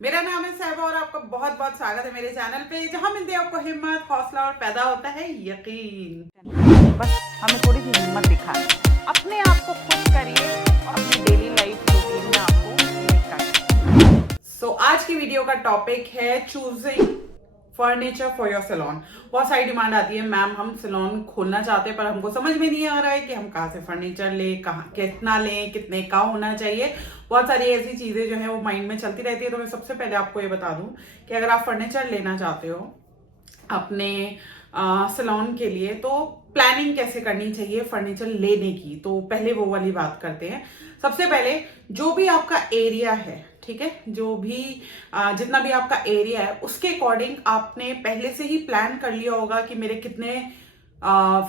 मेरा नाम है सहबा और आपका बहुत बहुत स्वागत है मेरे चैनल पे, जहां मिलती है आपको हिम्मत, हौसला और पैदा होता है यकीन। बस हमें थोड़ी सी हिम्मत दिखानी है। अपने आप को खुश करिए और अपनी डेली लाइफ रूटीन में आपको मेक करिए। आज की वीडियो का टॉपिक है choosing furniture for your salon. बहुत सारी डिमांड आती है, मैम हम सैलून खोलना चाहते हैं पर हमको समझ में नहीं आ रहा है कि हम कहाँ से फर्नीचर लें, कहाँ कितना लें, कितने का होना चाहिए। बहुत सारी ऐसी चीजें जो है वो माइंड में चलती रहती है। तो मैं सबसे पहले आपको ये बता दूं कि अगर आप फर्नीचर लेना चाहते हो अपने सैलून के लिए, तो प्लानिंग कैसे करनी चाहिए फर्नीचर लेने की। तो पहले वो वाली बात करते हैं। सबसे पहले जो भी आपका एरिया है, ठीक है, जो भी जितना भी आपका एरिया है उसके अकॉर्डिंग आपने पहले से ही प्लान कर लिया होगा कि मेरे कितने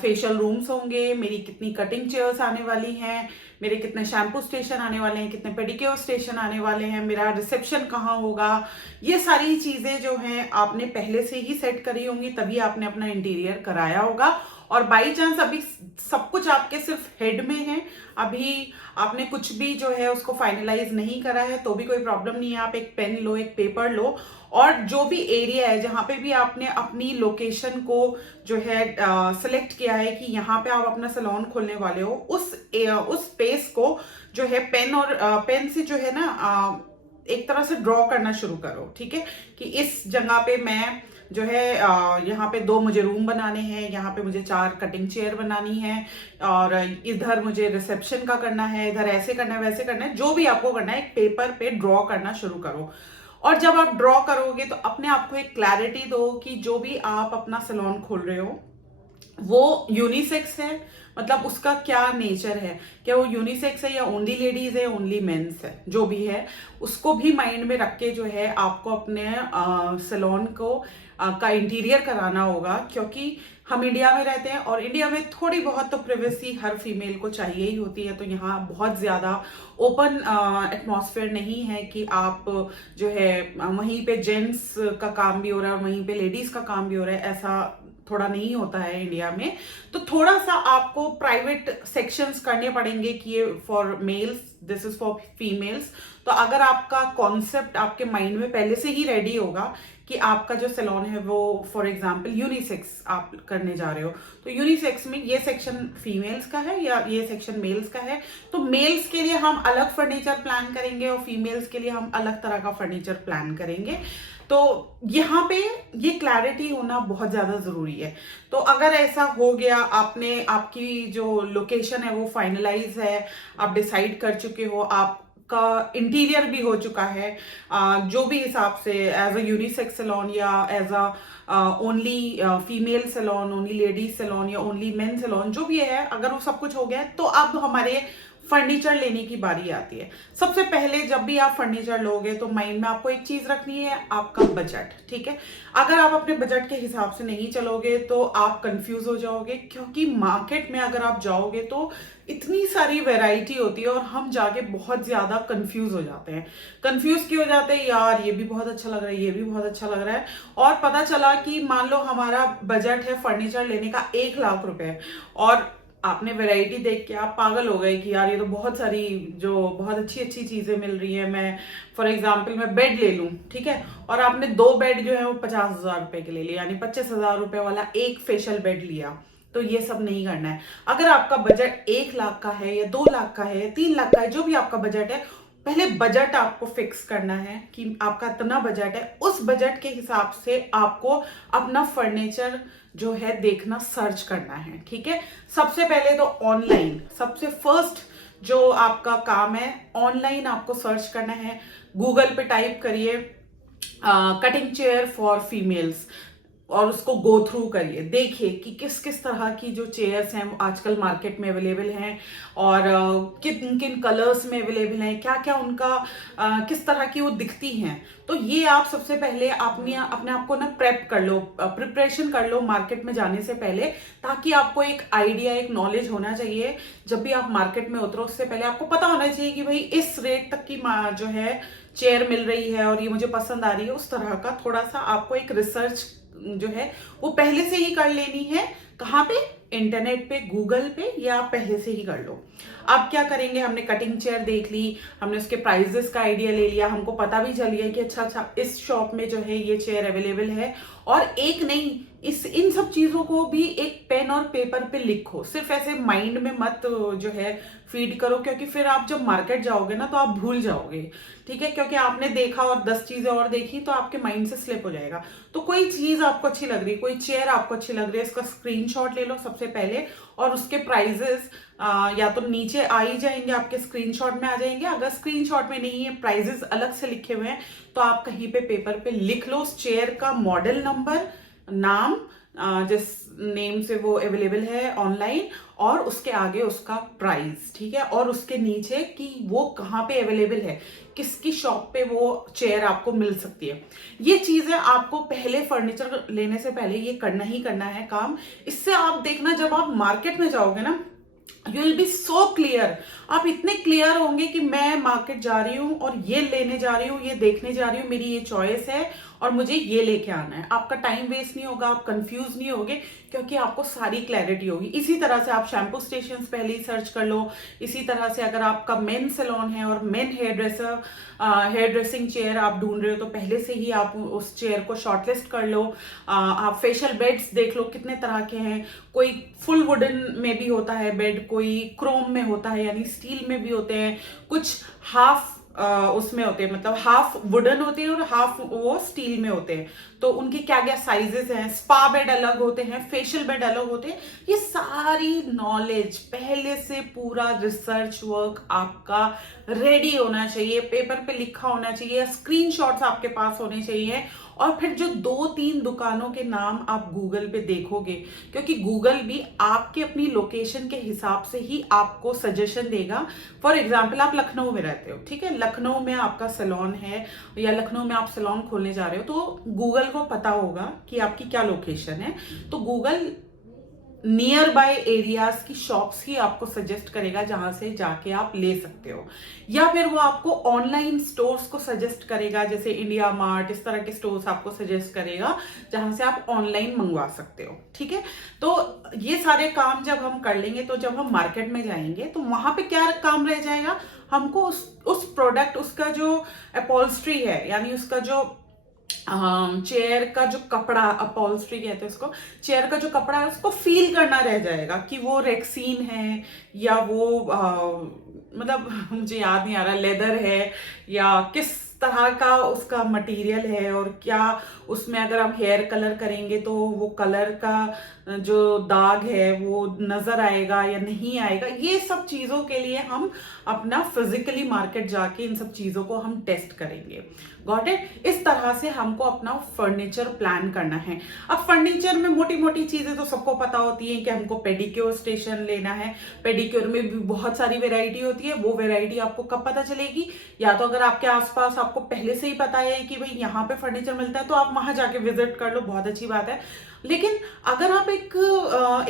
फेशियल रूम्स होंगे, मेरी कितनी कटिंग चेयर्स आने वाली हैं, मेरे कितने शैम्पू स्टेशन आने वाले हैं, कितने पेडिक्योर स्टेशन आने वाले हैं, मेरा रिसेप्शन कहाँ होगा। ये सारी चीजें जो हैं आपने पहले से ही सेट करी होंगी, तभी आपने अपना इंटीरियर कराया होगा। और बाई चांस अभी सब कुछ आपके सिर्फ हेड में है, अभी आपने कुछ भी जो है उसको फाइनलाइज नहीं करा है, तो भी कोई प्रॉब्लम नहीं है। आप एक पेन लो, एक पेपर लो, और जो भी एरिया है जहां पे भी आपने अपनी लोकेशन को जो है सिलेक्ट किया है कि यहाँ पे आप अपना सैलून खोलने वाले हो, उस स्पेस को जो है पेन से जो है ना एक तरह से ड्रॉ करना शुरू करो। ठीक है, कि इस जगह पे मैं जो है यहाँ पे 2 मुझे रूम बनाने हैं, यहाँ पे मुझे 4 कटिंग चेयर बनानी है, और इधर मुझे रिसेप्शन का करना है, इधर ऐसे करना है, वैसे करना है। जो भी आपको करना है एक पेपर पे ड्रॉ करना शुरू करो। और जब आप ड्रॉ करोगे तो अपने आप को एक क्लैरिटी दो कि जो भी आप अपना सैलून खोल रहे हो वो यूनिसेक्स है, मतलब उसका क्या नेचर है, क्या वो यूनिसेक्स है या ओनली लेडीज है, ओनली मेंस है, जो भी है उसको भी माइंड में रख के जो है आपको अपने सैलून को का इंटीरियर कराना होगा। क्योंकि हम इंडिया में रहते हैं और इंडिया में थोड़ी बहुत तो प्राइवेसी हर फीमेल को चाहिए ही होती है। तो यहाँ बहुत ज्यादा ओपन एटमॉस्फेयर नहीं है कि आप जो है वहीं पे जेंट्स का काम भी हो रहा है और वहीं पे लेडीज का काम भी हो रहा है, ऐसा थोड़ा नहीं होता है इंडिया में। तो थोड़ा सा आपको प्राइवेट सेक्शंस करने पड़ेंगे कि ये for mails, this is for females. तो अगर आपका कॉन्सेप्ट आपके माइंड में पहले से ही रेडी होगा कि आपका जो सैलून है वो फॉर एग्जांपल यूनिसेक्स आप करने जा रहे हो, तो यूनिसेक्स में ये सेक्शन फीमेल्स का है या ये सेक्शन मेल्स का है, तो मेल्स के लिए हम अलग फर्नीचर प्लान करेंगे और फीमेल्स के लिए हम अलग तरह का फर्नीचर प्लान करेंगे। तो यहाँ पे ये क्लैरिटी होना बहुत ज्यादा जरूरी है। तो अगर ऐसा हो गया, आपने आपकी जो लोकेशन है वो फाइनलाइज है, आप डिसाइड कर चुके हो, आपका इंटीरियर भी हो चुका है, जो भी हिसाब से एज अ यूनिसेक्स सैलून या as a only female salon, only ladies salon या ओनली मेन सैलून, जो भी है, अगर वो सब कुछ हो गया है तो अब हमारे फर्नीचर लेने की बारी आती है। सबसे पहले जब भी आप फर्नीचर लोगे तो माइंड में आपको एक चीज रखनी है, आपका बजट। ठीक है, अगर आप अपने बजट के हिसाब से नहीं चलोगे तो आप कंफ्यूज हो जाओगे, क्योंकि मार्केट में अगर आप जाओगे तो इतनी सारी वैरायटी होती है और हम जाके बहुत ज्यादा कंफ्यूज हो जाते हैं। कंफ्यूज क्यों हो जाते हैं, यार ये भी बहुत अच्छा लग रहा है, ये भी बहुत अच्छा लग रहा है, और पता चला कि मान लो हमारा बजट है फर्नीचर लेने का 1 लाख रुपए, और आपने वैरायटी देख के आप पागल हो गए कि यार ये तो बहुत सारी जो बहुत अच्छी अच्छी चीजें मिल रही है। मैं फॉर एग्जाम्पल मैं बेड ले लूं, ठीक है, और आपने 2 बेड जो है वो 50,000 रुपए के ले लिया, यानी 25,000 रुपए वाला एक फेशियल बेड लिया। तो ये सब नहीं करना है। अगर आपका बजट 1 लाख का है या 2 लाख का है या 3 लाख का है, जो भी आपका बजट है, पहले बजट आपको फिक्स करना है कि आपका इतना बजट है, उस बजट के हिसाब से आपको अपना फर्नीचर जो है देखना, सर्च करना है। ठीक है, सबसे पहले तो ऑनलाइन, सबसे फर्स्ट जो आपका काम है, ऑनलाइन आपको सर्च करना है। गूगल पे टाइप करिए कटिंग चेयर फॉर फीमेल्स और उसको गो थ्रू करिए, देखिए कि किस किस तरह की जो चेयर्स हैं वो आजकल मार्केट में अवेलेबल हैं, और किन किन कलर्स में अवेलेबल हैं, क्या क्या उनका किस तरह की वो दिखती हैं। तो ये आप सबसे पहले अपने आप को ना प्रेप कर लो, प्रिपरेशन कर लो मार्केट में जाने से पहले, ताकि आपको एक आइडिया, एक नॉलेज होना चाहिए। जब भी आप मार्केट में उतरो उससे पहले आपको पता होना चाहिए कि भाई इस रेट तक की जो है चेयर मिल रही है और ये मुझे पसंद आ रही है। उस तरह का थोड़ा सा आपको एक रिसर्च जो है वो पहले से ही कर लेनी है। कहाँ पे? इंटरनेट पे, गूगल पे, या आप पहले से ही कर लो। अब क्या करेंगे, हमने कटिंग चेयर देख ली, हमने उसके प्राइजेस का आइडिया ले लिया, हमको पता भी चल गया कि अच्छा इस शॉप में जो है ये चेयर अवेलेबल है। और एक नहीं, इन सब चीजों को भी एक पेन और पेपर पे लिखो, सिर्फ ऐसे माइंड में मत जो है फीड करो, क्योंकि फिर आप जब मार्केट जाओगे ना तो आप भूल जाओगे, ठीक है, क्योंकि आपने देखा और 10 चीजें और देखी तो आपके माइंड से स्लिप हो जाएगा। तो कोई चीज आपको अच्छी लग रही है, कोई चेयर आपको अच्छी लग रही है, इसका स्क्रीनशॉट ले लो सबसे पहले, और उसके प्राइजेस या तो नीचे आ ही जाएंगे, आपके स्क्रीनशॉट में आ जाएंगे। अगर स्क्रीनशॉट में नहीं है, प्राइजेस अलग से लिखे हुए हैं, तो आप कहीं पे पेपर पे लिख लो उस चेयर का मॉडल नंबर, नाम, जिस नेम से वो अवेलेबल है ऑनलाइन, और उसके आगे उसका प्राइस, ठीक है, और उसके नीचे कि वो कहाँ पे अवेलेबल है, किसकी शॉप पे वो चेयर आपको मिल सकती है। ये चीजें आपको पहले फर्नीचर लेने से पहले ये करना ही करना है काम। इससे आप देखना, जब आप मार्केट में जाओगे ना, you will be so clear, आप इतने क्लियर होंगे कि मैं मार्केट जा रही हूँ और ये लेने जा रही हूँ, ये देखने जा रही हूँ, मेरी ये चॉइस है और मुझे ये लेके आना है। आपका टाइम वेस्ट नहीं होगा, आप कंफ्यूज नहीं होगे, क्योंकि आपको सारी क्लैरिटी होगी। इसी तरह से आप शैम्पू स्टेशन पहले ही सर्च कर लो। इसी तरह से अगर आपका मेन सैलून है और मेन हेयर ड्रेसिंग चेयर आप ढूंढ रहे हो, तो पहले से ही आप उस चेयर को शॉर्टलिस्ट कर लो। आप फेशियल बेड्स देख लो, कितने तरह के हैं, कोई फुल वुडन में भी होता है बेड, कोई क्रोम में होता है यानी स्टील में भी होते हैं, कुछ हाफ उसमें होते हैं, मतलब हाफ वुडन होते हैं और हाफ वो स्टील में होते हैं। तो उनकी क्या क्या साइजेस हैं, स्पा बेड अलग होते हैं, फेशियल बेड अलग होते हैं। ये सारी नॉलेज पहले से, पूरा रिसर्च वर्क आपका रेडी होना चाहिए, पेपर पे लिखा होना चाहिए, स्क्रीनशॉट्स आपके पास होने चाहिए। और फिर जो 2-3 दुकानों के नाम आप गूगल पे देखोगे, क्योंकि गूगल भी आपके अपनी लोकेशन के हिसाब से ही आपको सजेशन देगा। फॉर एग्जाम्पल, आप लखनऊ में रहते हो, ठीक है, लखनऊ में आपका सैलून है या लखनऊ में आप सैलून खोलने जा रहे हो, तो गूगल को पता होगा कि आपकी क्या लोकेशन है, तो गूगल नियर बाय एरियाज की शॉप्स ही आपको सजेस्ट करेगा जहां से जाके आप ले सकते हो। या फिर वो आपको ऑनलाइन स्टोर्स को सजेस्ट करेगा, जैसे इंडिया मार्ट, इस तरह के स्टोर्स आपको सजेस्ट करेगा जहां से आप ऑनलाइन मंगवा सकते हो, ठीक है। तो ये सारे काम जब हम कर लेंगे, तो जब हम मार्केट में जाएंगे तो वहां पे क्या काम रह जाएगा, हमको उस प्रोडक्ट, उसका जो अपॉल्स्ट्री है, यानी उसका जो चेयर का जो कपड़ा, अपॉल्स्ट्री कहते हैं उसको, चेयर का जो कपड़ा है उसको फील करना रह जाएगा कि वो रेक्सीन है या वो मतलब मुझे याद नहीं आ रहा, लेदर है या किस तरह का उसका मटेरियल है, और क्या उसमें अगर हम हेयर कलर करेंगे तो वो कलर का जो दाग है वो नजर आएगा या नहीं आएगा। ये सब चीजों के लिए हम अपना फिजिकली मार्केट जाके इन सब चीजों को हम टेस्ट करेंगे। Got it? इस तरह से हमको अपना फर्नीचर प्लान करना है। अब फर्नीचर में मोटी मोटी चीजें तो सबको पता होती है कि हमको पेडिक्योर स्टेशन लेना है, पेडिक्योर में भी बहुत सारी वेराइटी होती है। वो वेराइटी आपको कब पता चलेगी, या तो अगर आपके आसपास आपको पहले से ही पता है कि भाई यहाँ पे फर्नीचर मिलता है तो आप वहां जाके विजिट कर लो, बहुत अच्छी बात है। लेकिन अगर आप एक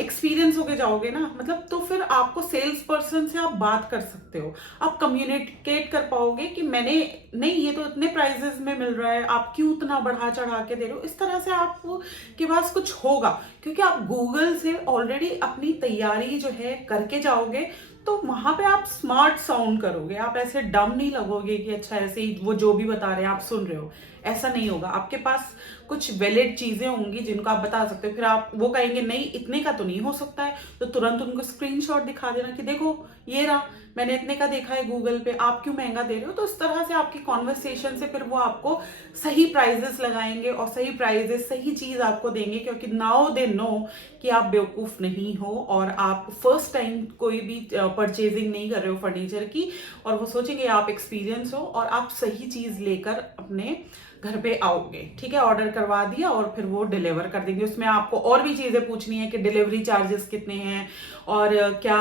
एक्सपीरियंस होके जाओगे ना, मतलब, तो फिर आपको सेल्स पर्सन से आप बात कर सकते हो, आप कम्युनिकेट कर पाओगे कि मैंने नहीं, ये तो इतने प्राइजेस में मिल रहा है, आप क्यों इतना बढ़ा चढ़ा के दे रहे हो। इस तरह से आपके पास कुछ होगा, क्योंकि आप गूगल से ऑलरेडी अपनी तैयारी जो है करके जाओगे, तो वहां पे आप स्मार्ट साउंड करोगे, आप ऐसे डम नहीं लगोगे कि अच्छा ऐसे ही वो जो भी बता रहे हैं आप सुन रहे हो, ऐसा नहीं होगा। आपके पास कुछ वैलिड चीजें होंगी जिनको आप बता सकते हो। फिर आप वो कहेंगे नहीं इतने का तो नहीं हो सकता है, तो तुरंत उनको स्क्रीनशॉट दिखा देना कि देखो ये रहा, मैंने इतने का देखा है गूगल पे, आप क्यों महंगा दे रहे हो। तो इस तरह से आपकी कॉन्वर्सेशन से फिर वो आपको सही प्राइजेस लगाएंगे और सही प्राइजेस, सही चीज आपको देंगे, क्योंकि नाउ दे नो कि आप बेवकूफ नहीं हो और आप फर्स्ट टाइम कोई भी परचेजिंग नहीं कर रहे हो फर्नीचर की, और वो सोचेंगे आप एक्सपीरियंस हो और आप सही चीज लेकर अपने घर पे आओगे, ठीक है। ऑर्डर करवा दिया और फिर वो डिलीवर कर देंगे। उसमें आपको और भी चीजें पूछनी है कि डिलीवरी चार्जेस कितने हैं, और क्या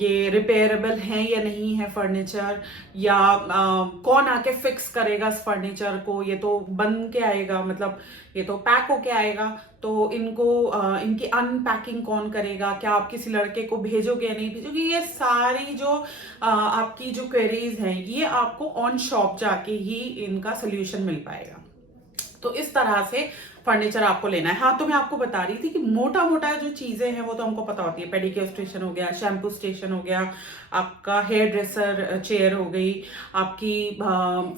ये रिपेयरेबल हैं या नहीं है फर्नीचर, या कौन आके फिक्स करेगा इस फर्नीचर को, ये तो बन के आएगा, मतलब ये तो पैक होके आएगा, तो इनको इनकी अनपैकिंग कौन करेगा, क्या आप किसी लड़के को भेजोगे या नहीं भेजोगे। ये सारी जो आपकी जो क्वेरीज हैं, ये आपको ऑन शॉप जाके ही इनका सोल्यूशन मिल पाएगा। तो इस तरह से फर्नीचर आपको लेना है। हाँ, तो मैं आपको बता रही थी कि मोटा मोटा जो चीजें हैं वो तो हमको पता होती है। पेडिक्योर स्टेशन हो गया, शैम्पू स्टेशन हो गया, आपका हेयर ड्रेसर चेयर हो गई, आपकी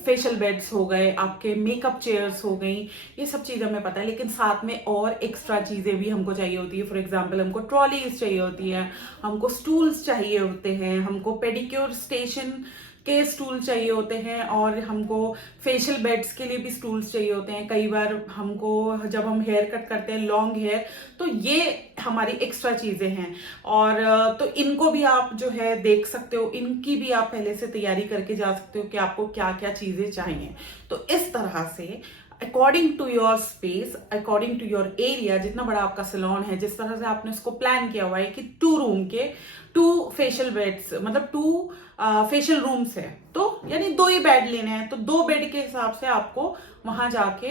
फेशियल बेड्स हो गए, आपके मेकअप चेयर्स हो गई, ये सब चीजें हमें पता है। लेकिन साथ में और एक्स्ट्रा चीजें भी हमको चाहिए होती है। फॉर एग्जाम्पल हमको ट्रॉलीज चाहिए होती है, हमको स्टूल्स चाहिए होते हैं, हमको पेडिक्योर स्टेशन के स्टूल चाहिए होते हैं, और हमको फेशियल बेड्स के लिए भी स्टूल्स चाहिए होते हैं। कई बार हमको जब हम हेयर कट करते हैं लॉन्ग हेयर, तो ये हमारी एक्स्ट्रा चीजें हैं। और तो इनको भी आप जो है देख सकते हो, इनकी भी आप पहले से तैयारी करके जा सकते हो कि आपको क्या क्या चीजें चाहिए। तो इस तरह से according to your space, according to your area, जितना बड़ा आपका सैलून है, जिस तरह से आपने उसको प्लान किया हुआ है कि 2 रूम के 2 फेशियल बेड्स, मतलब 2 फेशियल रूम्स है, तो यानी 2 ही बेड लेने हैं, तो 2 बेड के हिसाब से आपको वहां जाके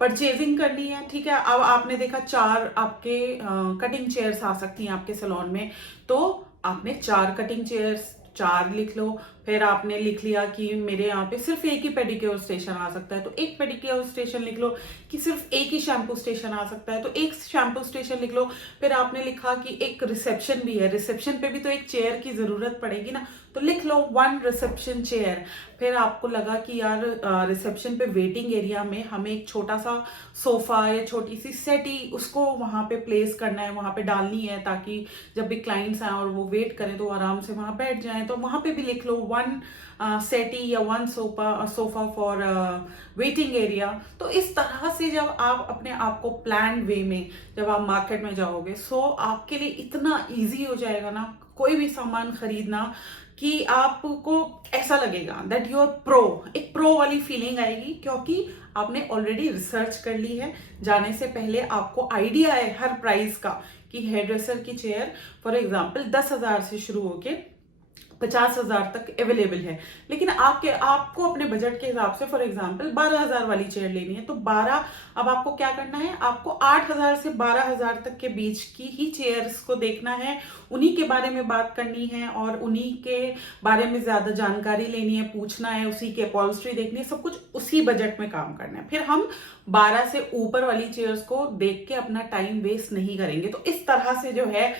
परचेजिंग करनी है। ठीक है, अब आपने देखा 4 आपके कटिंग चेयर्स आ सकती हैं आपके सैलून में, तो आपने 4 कटिंग चेयर्स 4 लिख लो। फिर आपने लिख लिया कि मेरे यहाँ पे सिर्फ एक ही पेडिक्योर स्टेशन आ सकता है, तो एक पेडिक्योर स्टेशन लिख लो। कि सिर्फ एक ही शैम्पू स्टेशन आ सकता है, तो एक शैम्पू स्टेशन लिख लो। फिर आपने लिखा कि एक रिसेप्शन भी है, रिसेप्शन पे भी तो एक चेयर की जरूरत पड़ेगी ना, तो लिख लो 1 रिसेप्शन चेयर। फिर आपको लगा कि यार रिसेप्शन पे वेटिंग एरिया में हमें एक छोटा सा सोफा या छोटी सी सेटी उसको वहां पे प्लेस करना है, वहां पे डालनी है, ताकि जब भी क्लाइंट्स आए और वो वेट करें तो आराम से वहां बैठ जाएं। तो वहां पे भी लिख लो 1 सेटी या 1 सोफा फॉर वेटिंग एरिया। तो इस तरह से जब आप अपने आप को प्लान वे में जब आप मार्केट में जाओगे, सो आपके लिए इतना इजी हो जाएगा ना कोई भी सामान खरीदना, कि आपको ऐसा लगेगा दैट यू आर प्रो, एक प्रो वाली फीलिंग आएगी, क्योंकि आपने ऑलरेडी रिसर्च कर ली है। जाने से पहले आपको आइडिया है हर प्राइस का, कि हेयर ड्रेसर की चेयर फॉर एग्जाम्पल 10,000 से शुरू होके 50,000 तक अवेलेबल है। लेकिन आपको अपने बजट के हिसाब से फॉर एग्जांपल 12,000 वाली चेयर लेनी है, तो 12, अब आपको क्या करना है, आपको 8,000 से 12,000 तक के बीच की ही चेयर्स को देखना है, उन्हीं के बारे में बात करनी है, और उन्हीं के बारे में ज्यादा जानकारी लेनी है, पूछना है, उसी के अपॉल्स्ट्री देखनी है, सब कुछ उसी बजट में काम करना है। फिर हम 12 से ऊपर वाली चेयर्स को देख के अपना टाइम वेस्ट नहीं करेंगे। तो इस तरह से जो है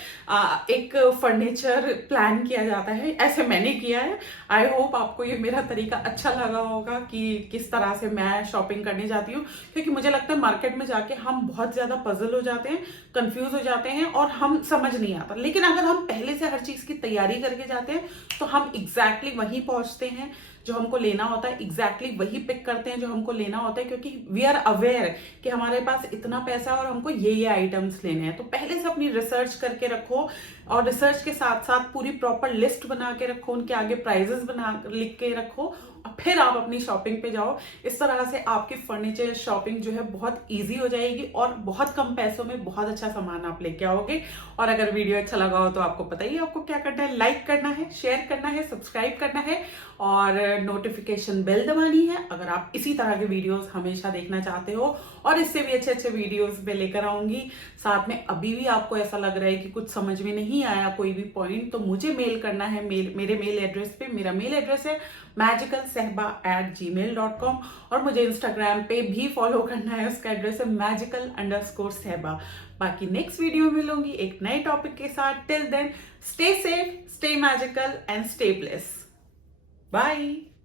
एक फर्नीचर प्लान किया जाता है, ऐसे मैंने किया है। आई होप आपको ये मेरा तरीका अच्छा लगा होगा कि किस तरह से मैं शॉपिंग करने जाती हूँ, क्योंकि मुझे लगता है मार्केट में जाके हम बहुत ज्यादा पजल हो जाते हैं, कंफ्यूज हो जाते हैं, और हम समझ नहीं आता। लेकिन अगर हम पहले से हर चीज की तैयारी करके जाते हैं, तो हम एग्जैक्टली वहीं पहुंचते हैं जो हमको लेना होता है, एग्जैक्टली वही पिक करते हैं जो हमको लेना होता है, क्योंकि वी आर अवेयर कि हमारे पास इतना पैसा है और हमको ये आइटम्स लेने हैं। तो पहले से अपनी रिसर्च करके रखो, और रिसर्च के साथ साथ पूरी प्रॉपर लिस्ट बना के रखो, उनके आगे प्राइजेस बना लिख के रखो, और फिर आप अपनी शॉपिंग पे जाओ। इस तरह से आपकी फर्नीचर शॉपिंग जो है बहुत इजी हो जाएगी, और बहुत कम पैसों में बहुत अच्छा सामान आप लेके आओगे। और अगर वीडियो अच्छा लगा हो तो आपको पता ही है आपको क्या करना है, लाइक करना है, शेयर करना है, सब्सक्राइब करना है, और नोटिफिकेशन बेल दबानी है, अगर आप इसी तरह के वीडियोस हमेशा देखना चाहते हो। और इससे भी अच्छे अच्छे वीडियोस में लेकर आऊंगी। साथ में अभी भी आपको ऐसा लग रहा है कि कुछ समझ में नहीं आया कोई भी पॉइंट, तो मुझे मेल करना है मेरे मेल एड्रेस पे। मेरा मेल एड्रेस है magicalsehba@gmail.com, और मुझे इंस्टाग्राम पे भी फॉलो करना है, उसका एड्रेस है magical_sehba। बाकी नेक्स्ट वीडियो में मिलूंगी एक नए टॉपिक के साथ। Till then stay safe, stay magical and stay bless. Bye.